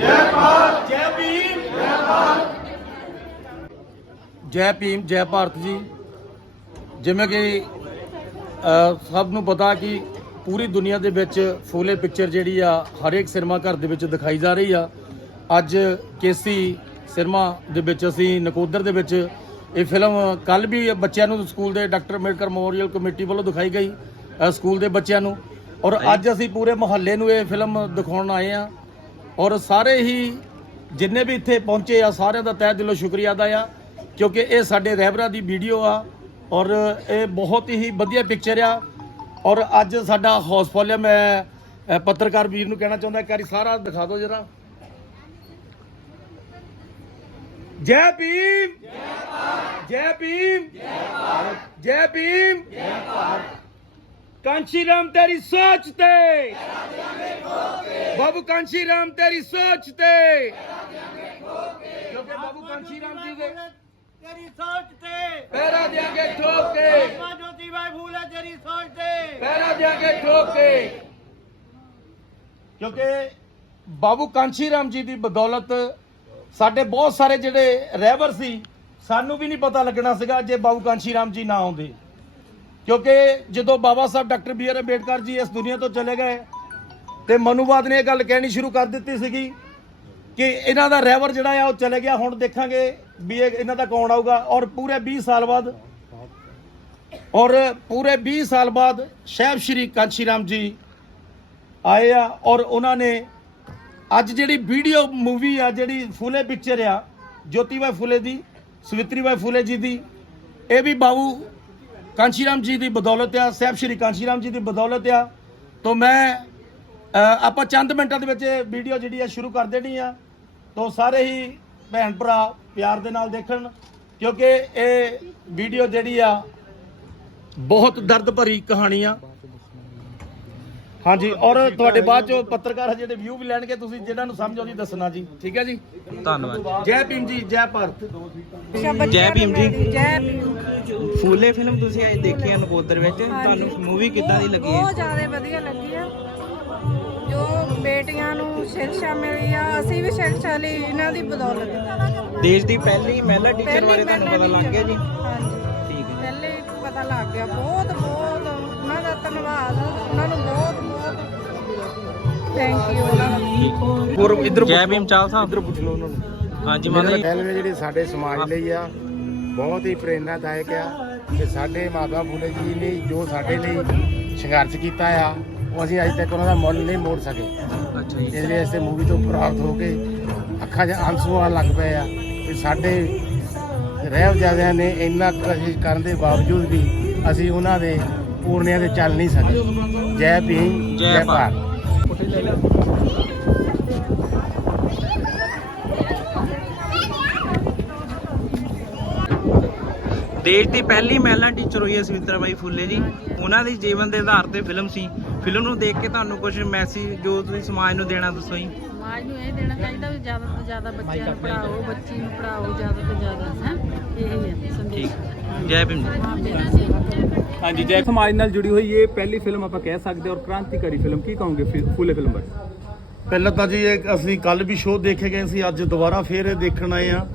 ਜੈ ਭਾਰਤ ਜੈ ਭੀਮ ਜੈ ਭਾਰਤ। ਜੈ ਭੀਮ ਜੈ ਭਾਰਤ ਜੀ। ਜਿਵੇਂ ਕਿ ਸਭ ਨੂੰ ਪਤਾ ਕਿ ਪੂਰੀ ਦੁਨੀਆ ਦੇ ਵਿੱਚ ਫੂਲੇ ਪਿਕਚਰ ਜਿਹੜੀ ਆ ਹਰੇਕ ਸਿਨੇਮਾ ਘਰ ਦੇ ਵਿੱਚ ਦਿਖਾਈ ਜਾ ਰਹੀ ਆ। ਅੱਜ ਕੇਸੀ ਸਿਨੇਮਾ ਦੇ ਵਿੱਚ ਅਸੀਂ ਨਕੋਦਰ ਦੇ ਵਿੱਚ ਇਹ ਫਿਲਮ ਕੱਲ ਵੀ ਬੱਚਿਆਂ ਨੂੰ ਸਕੂਲ ਦੇ ਡਾਕਟਰ ਅੰਬੇਡਕਰ ਮੈਮੋਰੀਅਲ ਕਮੇਟੀ ਵੱਲੋਂ ਦਿਖਾਈ ਗਈ ਸਕੂਲ ਦੇ ਬੱਚਿਆਂ ਨੂੰ। ਔਰ ਅੱਜ ਅਸੀਂ ਪੂਰੇ ਮੁਹੱਲੇ ਨੂੰ ਇਹ ਫਿਲਮ ਦਿਖਾਉਣ ਆਏ ਆ। ਔਰ ਸਾਰੇ ਹੀ ਜਿੰਨੇ ਵੀ ਇੱਥੇ ਪਹੁੰਚੇ ਆ, ਸਾਰਿਆਂ ਦਾ ਤਹਿ ਦਿਲੋਂ ਸ਼ੁਕਰੀਆ ਅਦਾ ਆ, ਕਿਉਂਕਿ ਇਹ ਸਾਡੇ ਰਹਿਬਰਾਂ ਦੀ ਵੀਡੀਓ ਆ ਔਰ ਇਹ ਬਹੁਤ ਹੀ ਵਧੀਆ ਪਿਕਚਰ ਆ। ਔਰ ਅੱਜ ਸਾਡਾ ਹੌਸਫੁੱਲ ਮੈਂ ਪੱਤਰਕਾਰ ਵੀਰ ਨੂੰ ਕਹਿਣਾ ਚਾਹੁੰਦਾ, ਇੱਕ ਵਾਰੀ ਸਾਰਾ ਦਿਖਾ ਦਿਓ ਜਰਾ। ਜੈ ਭੀਮ! ਜੈ ਭੀਮ! ਜੈ ਭੀਮ ਕਾਂਚੀ ਰਾਮ ਤੇਰੀ ਸੋਚ ਤੇ ਬਾਬੂ ਕਾਂਚੀ ਰਾਮ ਤੇਰੀ ਸੋਚ ਤੇ ਕਿਉਂਕਿ ਬਾਬੂ ਕਾਂਚੀ ਰਾਮ ਜੀ ਦੇ ਤੇਰੀ ਸੋਚ ਤੇ ਪੈਰਾ ਦਿਆਂਗੇ ਠੋਕ ਕੇ ਮਾ ਜੋਤੀ ਬਾਈ ਫੂਲੇ ਤੇਰੀ ਸੋਚ ਤੇ ਪੈਰਾ ਦਿਆਂਗੇ ਠੋਕ ਕੇ ਕਿਉਂਕਿ ਬਾਬੂ ਕਾਂਚੀ ਰਾਮ ਜੀ ਦੀ ਬਦੌਲਤ ਸਾਡੇ ਬਹੁਤ ਸਾਰੇ ਜਿਹੜੇ ਰਹਿਬਰ ਸੀ ਸਾਨੂੰ ਵੀ ਨਹੀਂ ਪਤਾ ਲੱਗਣਾ ਸੀਗਾ ਜੇ ਬਾਬੂ ਕਾਂਚੀ ਰਾਮ ਜੀ ਨਾ ਆਉਂਦੇ ਕਿਉਂਕਿ ਜਦੋਂ Baba Saheb doctor B R Ambedkar ji ਇਸ ਦੁਨੀਆ ਤੋਂ ਚਲੇ ਗਏ ਤੇ ਮਨੂਵਾਦ ਨੇ ਇਹ ਗੱਲ ਕਹਿਣੀ ਸ਼ੁਰੂ ਕਰ ਦਿੱਤੀ ਸੀਗੀ ਕਿ ਇਹਨਾਂ ਦਾ ਰਹਿਬਰ ਜਿਹੜਾ ਆ ਉਹ ਚਲੇ ਗਿਆ। ਹੁਣ ਦੇਖਾਂਗੇ ਵੀ ਇਹ ਇਹਨਾਂ ਦਾ ਕੌਣ ਆਊਗਾ। ਔਰ ਪੂਰੇ 20 ਸਾਲ ਬਾਅਦ ਔਰ ਪੂਰੇ 20 ਸਾਲ ਬਾਅਦ ਸ਼ਹਿਬ ਸ਼੍ਰੀ ਕਾਂਸ਼ੀ ਰਾਮ ਜੀ ਆਏ ਆ ਔਰ ਉਹਨਾਂ ਨੇ ਅੱਜ ਜਿਹੜੀ ਵੀਡੀਓ ਮੂਵੀ ਆ, ਜਿਹੜੀ ਫੁਲੇ ਪਿਕਚਰ ਆ ਜੋਤੀ ਫੁਲੇ ਦੀ ਸਵਿਤਰੀ ਬਾਈ ਫੂਲੇ ਜੀ ਦੀ, ਇਹ ਵੀ ਬਾਬੂ ਕਾਂਚੀ ਰਾਮ ਜੀ ਦੀ ਬਦੌਲਤ ਆ, ਸਾਹਿਬ ਸ਼੍ਰੀ ਕਾਂਚੀ ਰਾਮ ਜੀ ਦੀ ਬਦੌਲਤ ਆ। ਤੋਂ ਮੈਂ ਆਪਾਂ ਚੰਦ ਮਿੰਟਾਂ ਦੇ ਵਿੱਚ ਇਹ ਵੀਡੀਓ ਜਿਹੜੀ ਆ ਸ਼ੁਰੂ ਕਰ ਦੇਣੀ ਆ। ਤੋਂ ਸਾਰੇ ਹੀ ਭੈਣ ਭਰਾ ਪਿਆਰ ਦੇ ਨਾਲ ਦੇਖਣ, ਕਿਉਂਕਿ ਇਹ ਵੀਡੀਓ ਜਿਹੜੀ ਆ ਬਹੁਤ ਦਰਦ ਭਰੀ ਕਹਾਣੀ ਆ। ਹਾਂਜੀ ਔਰ ਤੁਹਾਡੇ ਬਾਅਦ ਚੋਂ ਪੱਤਰਕਾਰ ਜਿਹੜੇ ਵਿਊ ਵੀ ਲੈਣਗੇ ਤੁਸੀਂ ਜਿਹਨਾਂ ਨੂੰ ਸਮਝ ਆਉਂਦੀ ਦੱਸਣਾ ਜੀ ਠੀਕ ਹੈ ਜੀ? ਧੰਨਵਾਦ। ਜੈ ਭੀਮ ਜੀ ਜੈ ਭਾਰਤ। ਜੈ ਭੀਮ ਜੀ। ਜੈ ਭੀਮ ਫੂਲੇ ਫਿਲਮ ਤੁਸੀਂ ਅੱਜ ਦੇਖੀ ਆ ਨਕੋਦਰ ਵਿੱਚ। ਤੁਹਾਨੂੰ ਮੂਵੀ ਕਿੱਦਾਂ ਦੀ ਲੱਗੀ? ਹੈ ਬਹੁਤ ਜ਼ਿਆਦਾ ਵਧੀਆ ਲੱਗੀ ਆ। ਜੋ ਬੇਟੀਆਂ ਨੂੰ ਸਿੱਖਿਆ ਮਿਲੀ ਆ ਅਸੀਂ ਵੀ ਸਿੱਖਿਆ ਲਈ ਇਹਨਾਂ ਦੀ ਬਦੌਲਤ। ਦੇਸ਼ ਦੀ ਪਹਿਲੀ ਮਹਿਲਾ ਟੀਚਰ ਬਾਰੇ ਤੁਹਾਨੂੰ ਪਤਾ ਲੱਗ ਗਿਆ ਜੀ? ਹਾਂਜੀ। ਠੀਕ ਹੈ। ਪਹਿਲੇ ਹੀ ਪਤਾ ਲੱਗ ਗਿਆ ਬਹੁਤ ਧੰਨਵਾਦ। ਉਹਨਾਂ ਨੂੰ ਬਹੁਤ ਬਹੁਤ ਥੈਂਕ ਯੂ ਉਹਨਾਂ ਦਾ। ਹੋਰ ਇਧਰ ਜੈ ਭੀਮ ਚਾਲ ਸਾਹਿਬ। ਇਧਰ ਪੁੱਛ ਲਓ ਉਹਨਾਂ ਨੂੰ। ਹਾਂਜੀ ਮਾਤਾ ਜੀ। ਫਿਲਮ ਜਿਹੜੀ ਸਾਡੇ ਸਮਾਜ ਲਈ ਆ ਬਹੁਤ ਹੀ ਪ੍ਰੇਰਨਾਦਾਇਕ ਆ ਤੇ ਸਾਡੇ ਮਾਤਾ ਫੂਲੇ ਜੀ ਨੇ ਜੋ ਸਾਡੇ ਲਈ ਸੰਘਰਸ਼ ਕੀਤਾ ਆ ਉਹ ਅਸੀਂ ਅਜੇ ਤੱਕ ਉਹਨਾਂ ਦਾ ਮੁੱਲ ਨਹੀਂ ਮੋੜ ਸਕੇ। ਅੱਛਾ ਜੀ। ਇਸ ਲਈ ਇਸ ਮੂਵੀ ਤੋਂ ਪ੍ਰਾਪਤ ਹੋ ਕੇ ਅੱਖਾਂ 'ਚ ਆਂਸੂ ਆਉਣ ਲੱਗ ਪਏ ਆ ਕਿ ਸਾਡੇ ਰਹਿਬਜ਼ਾਦਿਆਂ ਨੇ ਇੰਨਾ ਕੋਸ਼ਿਸ਼ ਕਰਨ ਦੇ ਬਾਵਜੂਦ ਵੀ ਅਸੀਂ ਉਹਨਾਂ ਦੇ ਪੂਰਨਿਆਂ ਤੇ ਚੱਲ ਨਹੀਂ ਸਕੇ। ਜੈ ਭੀਮ ਜੈ ਭਾਰਤ। ਦੇਸ਼ ਦੀ ਪਹਿਲੀ ਮਹਿਲਾ ਟੀਚਰ ਹੋਈ ਹੈ ਸਵਿਤਰਾ ਬਾਈ ਫੁੱਲੇ ਜੀ। ਉਹਨਾਂ ਦੀ ਜੀਵਨ ਦੇ ਆਧਾਰ ਤੇ ਫਿਲਮ ਸੀ। ਫਿਲਮ ਨੂੰ ਦੇਖ ਕੇ ਤੁਹਾਨੂੰ ਕੁਝ ਮੈਸੇਜ ਜੋ ਤੁਸੀਂ ਸਮਾਜ ਨੂੰ ਦੇਣਾ ਦੱਸੋ ਜੀ। ਸਮਾਜ ਨੂੰ ਇਹ ਦੇਣਾ ਚਾਹੀਦਾ ਵੀ ਜ਼ਿਆਦਾ ਤੋਂ ਜ਼ਿਆਦਾ ਬੱਚਿਆਂ ਨੂੰ ਪੜਾਓ ਬੱਚੀ ਨੂੰ ਪੜਾਓ ਜ਼ਿਆਦਾ ਤੋਂ ਜ਼ਿਆਦਾ ਹੈ? ਇਹ ਹੈ ਸੰਦੇਸ਼। ਠੀਕ ਜੈ ਭੀਮ ਜੀ। ਹਾਂਜੀ ਜੈ ਸਮਾਜ ਨਾਲ ਜੁੜੀ ਹੋਈ ਇਹ ਪਹਿਲੀ ਫਿਲਮ ਆਪਾਂ ਕਹਿ ਸਕਦੇ ਹਾਂ ਔਰ ਕ੍ਰਾਂਤੀਕਾਰੀ ਫਿਲਮ ਕੀ ਕਹੋਗੇ ਫਿ- ਫੂਲੇ ਫਿਲਮ ਬਾਰੇ? ਪਹਿਲਾਂ ਤਾਂ ਜੀ ਇਹ ਅਸੀਂ ਕੱਲ ਵੀ ਸ਼ੋਅ ਦੇਖੇ ਗਏ ਸੀ ਅੱਜ ਦੁਬਾਰਾ ਫੇਰ ਇਹ ਦੇਖਣ ਆਏ ਆ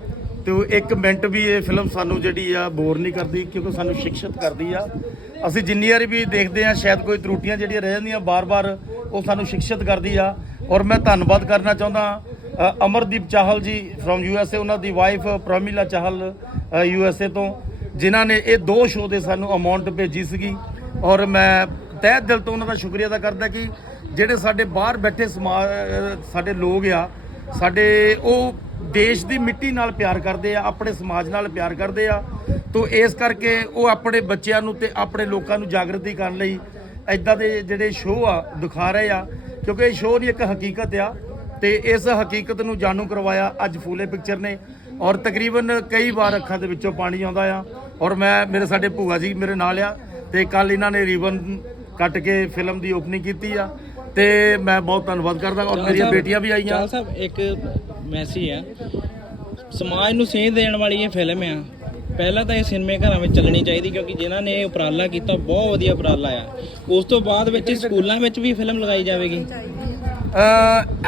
ਤੇ ਉਹ ਇੱਕ ਮਿੰਟ ਵੀ ਇਹ ਫਿਲਮ ਸਾਨੂੰ ਜਿਹੜੀ ਆ ਬੋਰ ਨਹੀਂ ਕਰਦੀ ਕਿਉਂਕਿ ਸਾਨੂੰ ਸ਼ਿਕਸ਼ਿਤ ਕਰਦੀ ਆ। ਅਸੀਂ ਜਿੰਨੀ ਵਾਰੀ ਵੀ ਦੇਖਦੇ ਆ ਸ਼ਾਇਦ ਕੋਈ ਤਰੁੱਟੀਆਂ ਜਿਹੜੀਆਂ ਰਹਿ ਜਾਂਦੀਆਂ ਬਾਰ-ਬਾਰ ਉਹ ਸਾਨੂੰ ਸ਼ਿਕਸ਼ਿਤ ਕਰਦੀ ਆ। ਔਰ ਮੈਂ ਧੰਨਵਾਦ ਕਰਨਾ ਚਾਹੁੰਦਾ ਅ, ਅਮਰਦੀਪ ਚਾਹਲ ਜੀ ਫਰੋਮ ਯੂ ਐਸ ਏ ਉਹਨਾਂ ਦੀ wife Pramila Chahal U S A ਤੋਂ। ਜਿਨ੍ਹਾਂ ਨੇ ਇਹ ਦੋ ਸ਼ੋਅ ਦੇ ਸਾਨੂੰ ਅਮਾਉਂਟ ਭੇਜੀ ਸੀਗੀ। ਔਰ ਮੈਂ ਤਹਿ ਦਿਲ ਤੋਂ ਉਹਨਾਂ ਦਾ ਸ਼ੁਕਰੀਆ ਅਦਾ ਕਰਦਾ ਕਿ ਜਿਹੜੇ ਸਾਡੇ ਬਾਹਰ ਬੈਠੇ ਸਮਾਜ ਸਾਡੇ ਲੋਕ ਆ, ਸਾਡੇ ਉਹ ਦੇਸ਼ ਦੀ ਮਿੱਟੀ ਨਾਲ ਪਿਆਰ ਕਰਦੇ ਆ, ਆਪਣੇ ਸਮਾਜ ਨਾਲ ਪਿਆਰ ਕਰਦੇ ਆ। ਤੋਂ ਇਸ ਕਰਕੇ ਉਹ ਆਪਣੇ ਬੱਚਿਆਂ ਨੂੰ ਤੇ ਆਪਣੇ ਲੋਕਾਂ ਨੂੰ ਜਾਗਰਤੀ ਕਰਨ ਲਈ ਐਦਾਂ ਦੇ ਜਿਹੜੇ ਸ਼ੋਅ ਆ, ਦਿਖਾ ਰਹੇ ਆ। ਕਿਉਂਕਿ ਇਹ ਸ਼ੋਅ ਦੀ ਇੱਕ ਹਕੀਕਤ ਆ ਤੇ ਇਸ ਹਕੀਕਤ ਨੂੰ ਜਾਣੂ ਕਰਵਾਇਆ ਅੱਜ ਫੂਲੇ ਪਿਕਚਰ ਨੇ। ਔਰ ਤਕਰੀਬਨ ਕਈ ਵਾਰ ਅੱਖਾਂ ਦੇ ਵਿੱਚੋਂ ਪਾਣੀ ਆਉਂਦਾ ਆ। ਔਰ ਮੈਂ ਮੇਰੇ ਸਾਡੇ ਭੂਆ ਜੀ ਮੇਰੇ ਨਾਲ ਆ ਤੇ ਕੱਲ ਇਹਨਾਂ ਨੇ ਰੀਬਨ ਕੱਟ ਕੇ ਫਿਲਮ ਦੀ ਓਪਨਿੰਗ ਕੀਤੀ ਆ ਤੇ ਮੈਂ ਬਹੁਤ ਧੰਨਵਾਦ ਕਰਦਾ ਔਰ ਮੇਰੀਆਂ ਬੇਟੀਆਂ ਵੀ ਆਈਆਂ। ਚਾਲ ਸਾਹਿਬ ਇੱਕ ਮੈਸੇਜ ਆ। ਸਮਾਜ ਨੂੰ ਸੇਧ ਦੇਣ ਵਾਲੀ ਇਹ ਫਿਲਮ ਆ। ਪਹਿਲਾਂ ਤਾਂ ਇਹ ਸਿਨੇਮੇ ਘਰਾਂ ਵਿੱਚ ਚੱਲਣੀ ਚਾਹੀਦੀ ਕਿਉਂਕਿ ਜਿਨ੍ਹਾਂ ਨੇ ਇਹ ਉਪਰਾਲਾ ਕੀਤਾ ਬਹੁਤ ਵਧੀਆ ਉਪਰਾਲਾ ਆ। ਉਸ ਤੋਂ ਬਾਅਦ ਵਿੱਚ ਸਕੂਲਾਂ ਵਿੱਚ ਵੀ ਫਿਲਮ ਲਗਾਈ ਜਾਵੇਗੀ।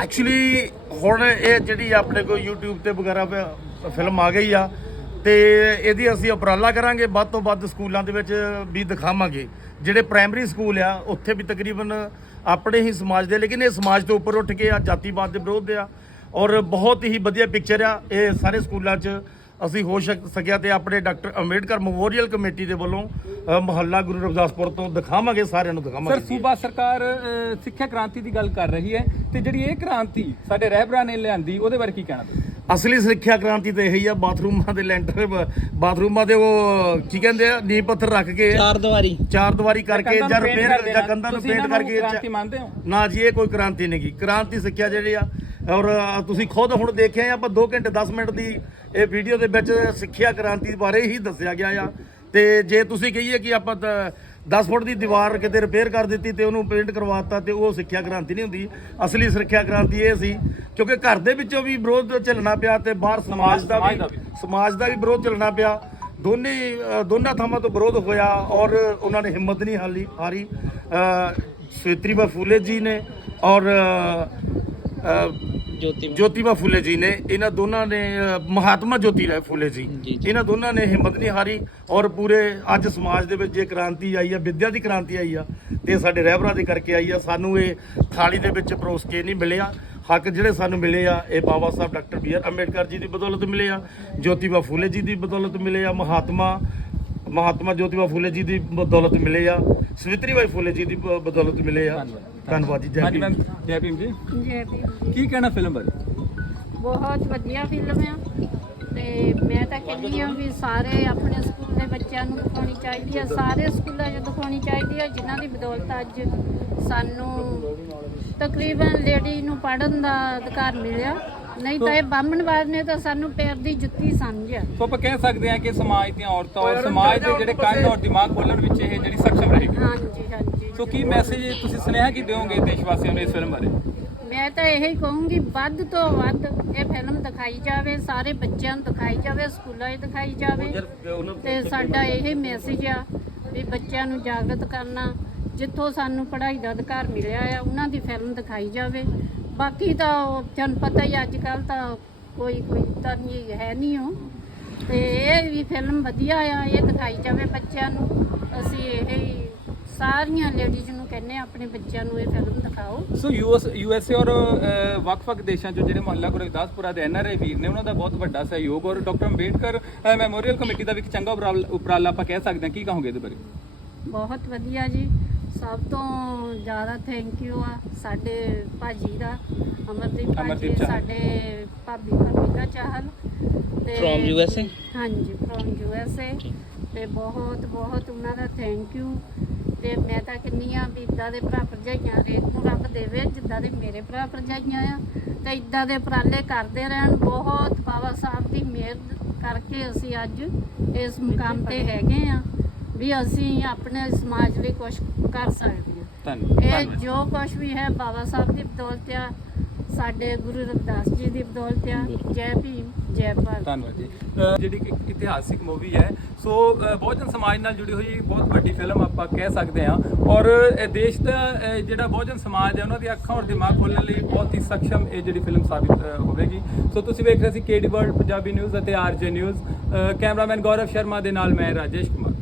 ਐਕਚੁਅਲੀ ਹੁਣ ਇਹ ਜਿਹੜੀ ਆਪਣੇ ਕੋਲ YouTube ਤੇ ਵਗੈਰਾ ਫਿਲਮ ਆ ਗਈ ਆ ਤੇ ਇਹਦੀ ਅਸੀਂ ਉਪਰਾਲਾ ਕਰਾਂਗੇ ਵੱਧ ਤੋਂ ਵੱਧ ਸਕੂਲਾਂ ਦੇ ਵਿੱਚ ਵੀ ਦਿਖਾਵਾਂਗੇ। ਜਿਹੜੇ ਪ੍ਰਾਇਮਰੀ ਸਕੂਲ ਆ ਉੱਥੇ ਵੀ ਤਕਰੀਬਨ ਆਪਣੇ ਹੀ ਸਮਾਜ ਦੇ ਲੇਕਿਨ ਇਹ ਸਮਾਜ ਤੋਂ ਉੱਪਰ ਉੱਠ ਕੇ ਆ ਜਾਤੀਵਾਦ ਦੇ ਵਿਰੋਧ ਆ ਔਰ ਬਹੁਤ ਹੀ ਵਧੀਆ ਪਿਕਚਰ ਆ। ਇਹ ਸਾਰੇ ਸਕੂਲਾਂ 'ਚ ਅਸੀਂ ਹੋ ਸਕਿਆ ਤੇ ਆਪਣੇ ਡਾਕਟਰ ਅੰਬੇਡਕਰ ਮੈਮੋਰੀਅਲ ਕਮੇਟੀ ਦੇ ਵੱਲੋਂ ਅ, ਮੁਹੱਲਾ ਗੁਰੂ ਰਵਿਦਾਸਪੁਰ ਤੋਂ ਦਿਖਾਵਾਂਗੇ ਸਾਰਿਆਂ ਨੂੰ ਸਰ ਦਿਖਾਵਾਂਗੇ ਸੂਬਾ ਸਰਕਾਰ ਸਿੱਖਿਆ ਕ੍ਰਾਂਤੀ ਦੀ ਗੱਲ ਕਰ ਰਹੀ ਹੈ ਤੇ ਜਿਹੜੀ ਇਹ ਕ੍ਰਾਂਤੀ ਸਾਡੇ ਰਹਿਬਰਾਂ ਨੇ ਲਿਆਂਦੀ ਉਹਦੇ ਬਾਰੇ ਕੀ ਕਹਿਣਾ ਤੁਸੀਂ? ਅਸਲੀ ਸਿੱਖਿਆ ਕ੍ਰਾਂਤੀ ਤੇ ਇਹੀ ਆ ਬਾਥਰੂਮਾਂ ਦੇ ਲੈਂਟਰ ਬਾਥਰੂਮਾਂ ਦੇ ਉਹ ਕੀ ਕਹਿੰਦੇ ਆ ਨੀਂਹ ਪੱਥਰ ਰੱਖ ਕੇ ਚਾਰ ਦੀਵਾਰੀ। ਚਾਰ ਦੀਵਾਰੀ ਕਰਕੇ ਜਾਂ ਰਿਪੇਅਰ ਜਾਂ। ਕੰਧਾਂ ਨੂੰ ਪੇਂਟ ਕਰਕੇ ਕ੍ਰਾਂਤੀ ਮੰਨਦੇ ਹੋ? ਨਾ ਜੀ ਇਹ ਕੋਈ ਕ੍ਰਾਂਤੀ ਨਹੀਂ ਗੀ। ਕ੍ਰਾਂਤੀ ਸਿੱਖਿਆ ਜਿਹੜੀ ਆ ਔਰ ਤੁਸੀਂ ਖੁਦ ਹੁਣ ਦੇਖਿਆ ਆ ਆਪਾਂ 2 ਘੰਟੇ 10 ਮਿੰਟ ਦੀ ਇਹ ਵੀਡੀਓ ਦੇ ਵਿੱਚ ਸਿੱਖਿਆ ਕ੍ਰਾਂਤੀ ਬਾਰੇ ਹੀ ਦੱਸਿਆ ਗਿਆ ਆ। ਤੇ ਜੇ ਤੁਸੀਂ ਕਹੀਏ ਕਿ ਆਪਾਂ 10 ਫੁੱਟ ਦੀ ਦੀਵਾਰ ਕਿਤੇ ਰਿਪੇਅਰ ਕਰ ਦਿੱਤੀ ਤੇ ਉਹਨੂੰ ਪੇਂਟ ਕਰਵਾਤਾ ਤੇ ਉਹ ਸਿੱਖਿਆ ਕ੍ਰਾਂਤੀ ਨਹੀਂ ਹੁੰਦੀ ਅਸਲੀ ਸਿੱਖਿਆ ਕ੍ਰਾਂਤੀ ਇਹ ਸੀ ਕਿਉਂਕਿ ਘਰ ਦੇ ਵਿੱਚੋਂ ਵੀ ਵਿਰੋਧ ਚੱਲਣਾ ਪਿਆ ਤੇ ਬਾਹਰ ਸਮਾਜ ਦਾ ਵੀ। ਸਮਾਜ ਦਾ ਵੀ ਵਿਰੋਧ ਚੱਲਣਾ ਪਿਆ ਦੋਨੇ ਦੋਨਾਂ ਥਾਵਾਂ ਤੋਂ ਵਿਰੋਧ ਹੋਇਆ ਔਰ ਉਹਨਾਂ ਨੇ ਹਿੰਮਤ ਨਹੀਂ ਹਾਲੀ ਹਾਰੀ ਅ, ਸਵਿਤਰੀਬਾ ਫੂਲੇ ਜੀ ਨੇ ਔਰ ਜੋਤੀ ਜੋਤੀਬਾ ਫੂਲੇ ਜੀ ਨੇ ਇਹਨਾਂ ਦੋਨਾਂ ਨੇ ਅ, ਮਹਾਤਮਾ ਜੋਤੀ ਰਾਏ ਫੂਲੇ ਜੀ। ਜੀ, ਜੀ। ਇਹਨਾਂ ਦੋਨਾਂ ਨੇ ਹਿੰਮਤ ਨਹੀਂ ਹਾਰੀ ਔਰ ਪੂਰੇ ਅੱਜ ਸਮਾਜ ਦੇ ਵਿੱਚ ਜੇ ਕ੍ਰਾਂਤੀ ਆਈ ਆ ਵਿਦਿਆ ਦੀ ਕ੍ਰਾਂਤੀ ਆਈ ਆ ਤੇ ਸਾਡੇ ਰਹਿਬਰਾਂ ਦੇ ਕਰਕੇ ਆਈ ਆ ਸਾਨੂੰ ਇਹ ਥਾਲੀ ਦੇ ਵਿੱਚ ਪਰੋਸ ਕੇ ਨਹੀਂ ਮਿਲਿਆ। ਹੱਕ ਜਿਹੜੇ ਸਾਨੂੰ ਮਿਲੇ ਆ ਇਹ Baba Saheb doctor B R Ambedkar ji ਦੀ ਬਦੌਲਤ ਮਿਲੇ ਆ ਜੋਤੀਬਾ ਫੂਲੇ ਜੀ ਦੀ ਬਦੌਲਤ ਮਿਲੇ ਆ ਮਹਾਤਮਾ ਮਹਾਤਮਾ ਜੋਤੀਬਾ ਫੂਲੇ ਜੀ ਦੀ ਬਦੌਲਤ ਮਿਲੇ ਆ ਸਵਿਤਰੀ ਬਾਈ ਫੂਲੇ ਜੀ ਦੀ ਬ- ਬਦੌਲਤ ਮਿਲੇ ਆ। ਧੰਨਵਾਦ। ਜੀ ਜੈ ਹਾਂਜੀ ਭੀਮ। ਮੈਮ ਜੈ ਭੀਮ ਜੀ। ਜੈ ਭੀਮ। ਕੀ ਕਹਿਣਾ ਫਿਲਮ ਬਾਰੇ? ਬਹੁਤ ਵਧੀਆ ਫਿਲਮ ਆ। ਤੇ ਮੈਂ ਤਾਂ ਕਹਿੰਦੀ ਆ ਵੀ ਸਾਰੇ ਆਪਣੇ ਸਕੂਲ ਦੇ ਬੱਚਿਆਂ ਨੂੰ ਦਿਖਾਉਣੀ ਚਾਹੀਦੀ ਆ। ਸਾਰੇ ਸਕੂਲਾਂ 'ਚ ਦਿਖਾਉਣੀ ਚਾਹੀਦੀ ਆ ਜਿਨ੍ਹਾਂ ਦੀ ਬਦੌਲਤ ਅੱਜ ਸਾਨੂੰ ਤਕਰੀਬਨ ਲੇਡੀ ਨੂੰ ਪੜ੍ਹਨ ਦਾ ਅਧਿਕਾਰ ਮਿਲਿਆ। ਨਹੀਂ ਤਾਂ ਇਹ ਬਾਹਮਣਵਾਦ ਨੇ ਤਾਂ ਸਾਨੂੰ ਪੈਰ ਦੀ ਜੁੱਤੀ ਸਮਝਿਆ। ਸੋ ਆਪਾਂ ਕਹਿ ਸਕਦੇ ਹਾਂ ਕਿ ਸਮਾਜ ਦੀਆਂ ਔਰਤਾਂ ਔਰ ਸਮਾਜ ਦੇ ਜਿਹੜੇ ਕੰਨ ਔਰ ਦਿਮਾਗ ਖੋਲਣ ਵਿੱਚ ਇਹ ਜਿਹੜੀ ਸક્ષਮ ਰਹੇਗੀ। ਹਾਂਜੀ ਹਾਂਜੀ। ਸੋ ਕੀ ਮੈਸੇਜ ਤੁਸੀਂ ਸੁਨੇਹਾ ਕੀ ਦਿਓਗੇ ਦੇਸ਼ ਵਾਸੀਆਂ ਨੂੰ ਇਸ ਫਿਲਮ ਬਾਰੇ? ਮੈਂ ਤਾਂ ਇਹੀ ਕਹੂੰਗੀ ਵੱਧ ਤੋਂ ਵੱਧ ਇਹ ਫਿਲਮ ਦਿਖਾਈ ਜਾਵੇ ਸਾਰੇ ਬੱਚਿਆਂ ਨੂੰ ਦਿਖਾਈ ਜਾਵੇ ਸਕੂਲਾਂ 'ਚ ਦਿਖਾਈ ਜਾਵੇ। ਤੇ ਸਾਡਾ ਇਹ ਮੈਸੇਜ ਆ ਵੀ ਬੱਚਿਆਂ ਨੂੰ ਜਾਗਰਤ ਕਰਨਾ ਜਿੱਥੋਂ ਸਾਨੂੰ ਪੜ੍ਹਾਈ ਦਾ ਅਧਿਕਾਰ ਮਿਲਿਆ ਆ ਉਹਨਾਂ ਦੀ ਫਿਲਮ ਦਿਖਾਈ ਜਾਵੇ। ਬਾਕੀ ਤਾਂ ਉਹ ਤੁਹਾਨੂੰ ਪਤਾ ਹੀ ਅੱਜ ਕੱਲ ਤਾਂ ਕੋਈ ਕੋਈ ਤਾਂ ਨਹੀਂ ਹੈ ਨਹੀਂ ਉਹ। ਤੇ ਇਹ ਵੀ ਫਿਲਮ ਵਧੀਆ ਆ ਇਹ ਦਿਖਾਈ ਜਾਵੇ ਬੱਚਿਆਂ ਨੂੰ। ਅਸੀਂ ਇਹ ਹੀ ਸਾਰੀਆਂ ਲੇਡੀਜ਼ ਨੂੰ ਕਹਿੰਨੇ ਆਪਣੇ ਬੱਚਿਆਂ ਨੂੰ ਇਹ ਫਿਲਮ ਦਿਖਾਓ। ਸੋ ਯੂਐਸ ਯੂਐਸਏ ਔਰ ਵੱਖ-ਵੱਖ ਦੇਸ਼ਾਂ ਚੋਂ ਜਿਹੜੇ ਮੁਹੱਲਾ ਗੁਰਦਾਸਪੁਰਾ ਦੇ ਐਨਆਰਆਈ ਵੀਰ ਨੇ ਉਹਨਾਂ ਦਾ ਬਹੁਤ ਵੱਡਾ ਸਹਿਯੋਗ। ਔਰ ਡਾਕਟਰ ਅੰਬੇਡਕਰ ਮੈਮੋਰੀਅਲ ਕਮੇਟੀ ਦਾ ਵੀ ਇੱਕ ਚੰਗਾ ਉਪਰਾਲਾ ਆਪਾਂ ਕਹਿ ਸਕਦੇ ਹਾਂ। ਕੀ ਕਹੋਗੇ ਇਹਦੇ ਬਾਰੇ? ਬਹੁਤ ਵਧੀਆ ਜੀ। ਸਭ ਤੋਂ ਜ਼ਿਆਦਾ ਥੈਂਕ ਯੂ ਆ ਸਾਡੇ ਭਾਜੀ ਦਾ ਅਮਰਦੀਪ ਭਾਜੀ ਅਮਰਦੀਪ ਚਾਹਲ। ਸਾਡੇ ਭਾਬੀ ਪਰਮਿਕਾ ਚਾਹਲ ਤੇ From USA? ਹਾਂਜੀ ਫਰੋਮ ਯੂਐਸਏ ਤੇ ਬਹੁਤ ਬਹੁਤ ਉਹਨਾਂ ਦਾ ਥੈਂਕ ਯੂ ਤੇ ਮੈਂ ਤਾਂ ਕਹਿੰਦੀ ਆ ਵੀ ਇਦਾਂ ਦੇ ਭਰਾ ਭਰਜਾਈਆਂ ਰੇਤ ਨੂੰ ਰੱਬ ਦੇਵੇ ਜਿੱਦਾਂ ਦੇ ਮੇਰੇ ਭਰਾ ਭਰਜਾਈਆਂ ਆ। ਤੇ ਇਦਾਂ ਦੇ ਉਪਰਾਲੇ ਕਰਦੇ ਰਹਿਣ ਬਹੁਤ ਬਾਬਾ ਸਾਹਿਬ ਦੀ ਮਿਹਰ ਕਰਕੇ ਅਸੀਂ ਅੱਜ ਇਸ ਮੁਕਾਮ ਤੇ ਹੈਗੇ ਆ। ਵੀ ਅਸੀਂ ਆਪਣੇ ਸਮਾਜ ਲਈ ਕੁਝ ਕਰ ਸਕਦੇ ਹਾਂ। ਧੰਨਵਾਦ। ਇਹ। ਜੋ ਕੁਝ ਵੀ ਹੈ ਬਾਬਾ ਸਾਹਿਬ ਦੀ ਬਦੌਲਤ ਆ ਸਾਡੇ ਗੁਰੂ ਰਵਿਦਾਸ ਜੀ ਦੀ ਬਦੌਲਤ ਆ। ਜੈ ਭੀਮ ਜੈ ਭਾਰਤ। ਧੰਨਵਾਦ ਜੀ। ਜਿਹੜੀ ਇੱਕ ਇਤਿਹਾਸਿਕ ਮੂਵੀ ਹੈ ਸੋ ਬਹੁਜਨ ਸਮਾਜ ਨਾਲ ਜੁੜੀ ਹੋਈ ਬਹੁਤ ਵੱਡੀ ਫਿਲਮ ਆਪਾਂ ਕਹਿ ਸਕਦੇ ਹਾਂ। ਔਰ ਇਹ ਦੇਸ਼ ਦਾ ਜਿਹੜਾ ਬਹੁਜਨ ਸਮਾਜ ਹੈ ਉਹਨਾਂ ਦੀ ਅੱਖਾਂ ਔਰ ਦਿਮਾਗ ਖੋਲ੍ਹਣ ਲਈ ਬਹੁਤ ਹੀ ਸક્ષਮ ਇਹ ਜਿਹੜੀ ਫਿਲਮ ਸਾਬਿਤ ਹੋਵੇਗੀ। ਸੋ ਤੁਸੀਂ ਵੇਖ ਰਹੇ ਸੀ ਕੇਡੀ ਵਰਲਡ ਪੰਜਾਬੀ ਨਿਊਜ਼ ਅਤੇ RJ news cameraman Gaurav Sharma ਦੇ ਨਾਲ ਮੈਂ ਰਾਜੇਸ਼ ਕੁਮਾਰ।